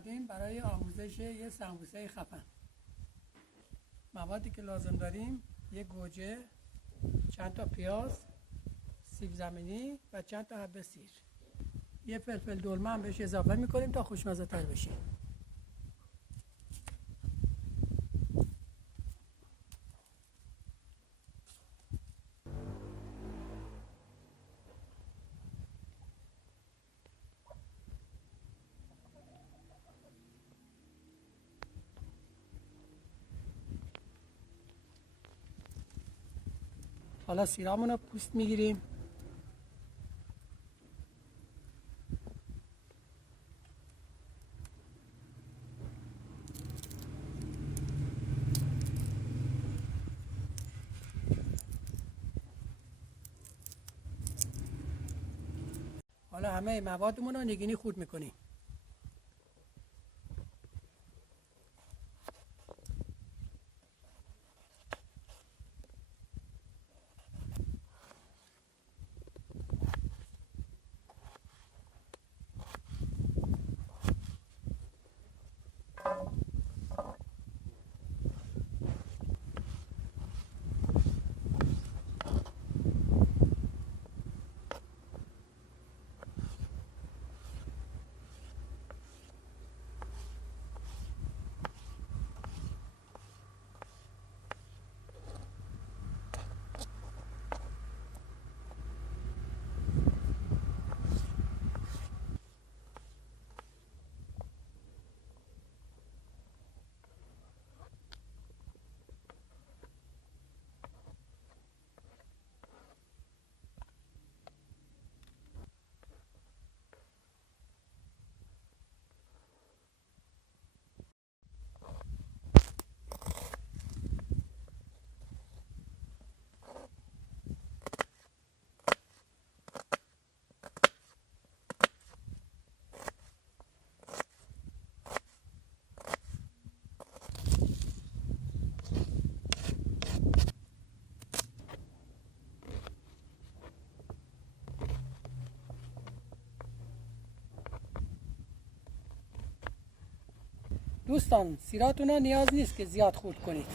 اومدیم برای آموزش یه سمبوسه خفن. موادی که لازم داریم یه گوجه، چند تا پیاز، سیب زمینی و چند تا حب سیر. یه فلفل دلمه هم بهش اضافه میکنیم تا خوشمزه تر بشه. حالا سیرامون رو پوست میگیریم. حالا همه موادمون رو نگینی خورد میکنیم. دوستان، سیراتون رو نیاز نیست که زیاد خورد کنید.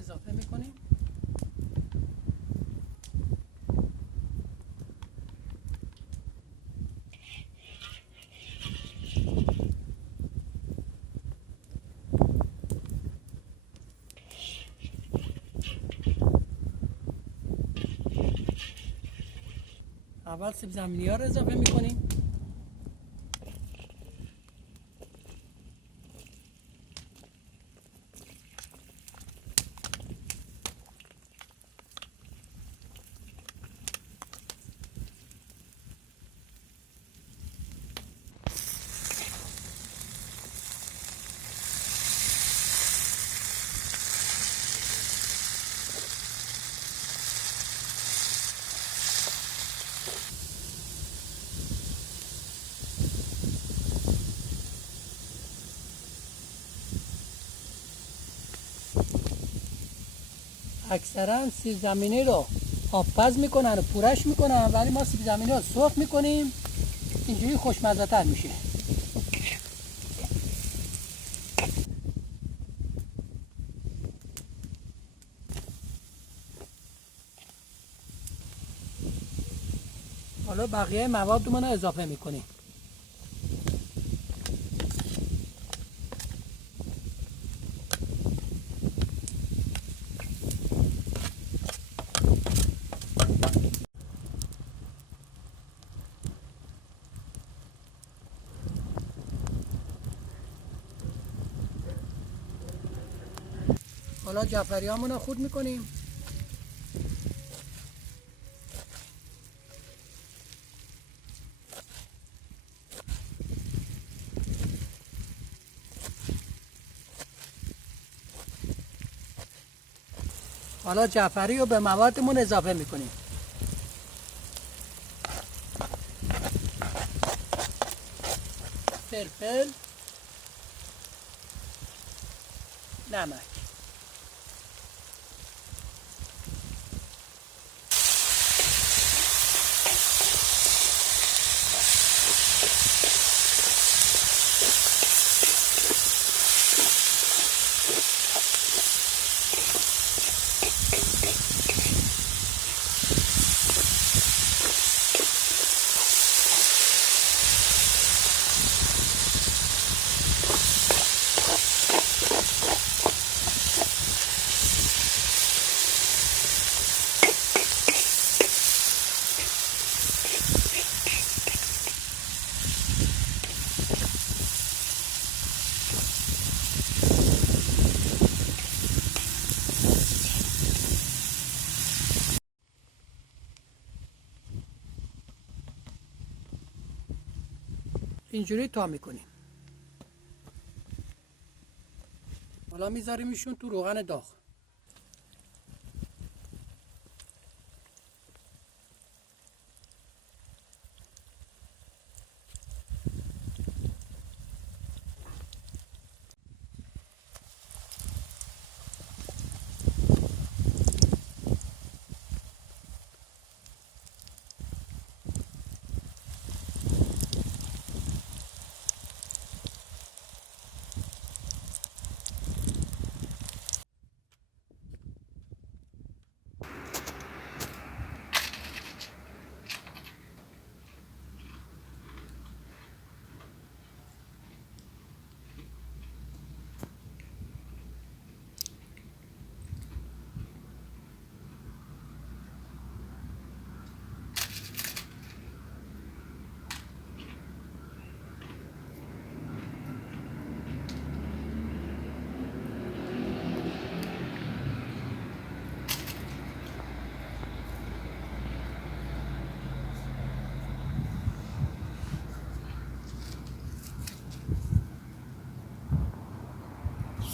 اضافه میکنیم. اول سیب زمینی ها رو اضافه میکنیم. اکثرا سیب زمینی رو آبپز میکنن و پورش میکنن، ولی ما سیب زمینی رو سرخ میکنیم، اینجوری خوشمزه تر میشه. حالا بقیه موادمون رو اضافه میکنیم. حالا جعفریامون رو خورد میکنیم. حالا جعفری رو به موادمون اضافه میکنیم. فلفل، نمک. اینجوری تا میکنیم. حالا میذاریمشون تو روغن داغ.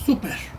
سوپر.